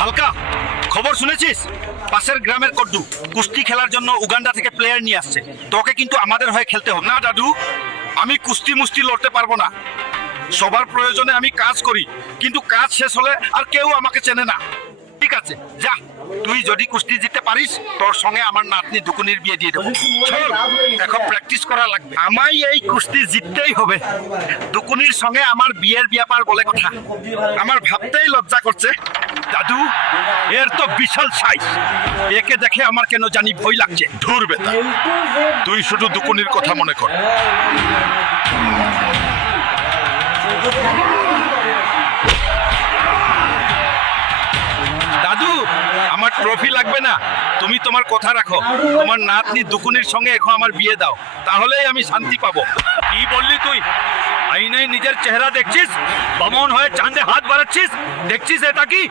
হালকা খবর শুনেছিস? পাশের গ্রামের কড্ডু কুস্তি খেলার জন্য উগান্ডা থেকে প্লেয়ার নিয়ে আসছে। তোকে কিন্তু আমাদের হয়ে খেলতে হবে। না দাদু, আমি কুস্তি মুস্তি লড়তে পারবো না। সবার প্রয়োজনে আমি কাজ করি, কিন্তু কাজ শেষ হলে আর কেউ আমাকে চেনে না। ঠিক আছে, যা। তুই যদি কুস্তি জিততে পারিস, তোর সঙ্গে আমার নাতনি দুকুনির বিয়ে দিয়ে দেবো। চল, এখন প্র্যাকটিস করা লাগবে। আমায় এই কুস্তি জিততেই হবে। দুকুনির সঙ্গে আমার বিয়ের ব্যাপার বলে কথা। আমার ভাবতেই লজ্জা করছে। দাদু, এর তো বিশাল সাইজ। একে দেখে আমার কেন জানি ভয় লাগছে। ধুর বেটা, তুই শুধু দুকুনির কথা মনে কর। দাদু, আমার ট্রফি লাগবে না। তুমি তোমার কথা রাখো। তোমার নাতনি দুকুনির সঙ্গে এখন আমার বিয়ে দাও, তাহলেই আমি শান্তি পাবো। কি বললি তুই? আইনাই নিজের চেহারা দেখছিস? বামন হয়ে চাঁদে হাত বাড়াচ্ছিস? দেখছিস এটা কি?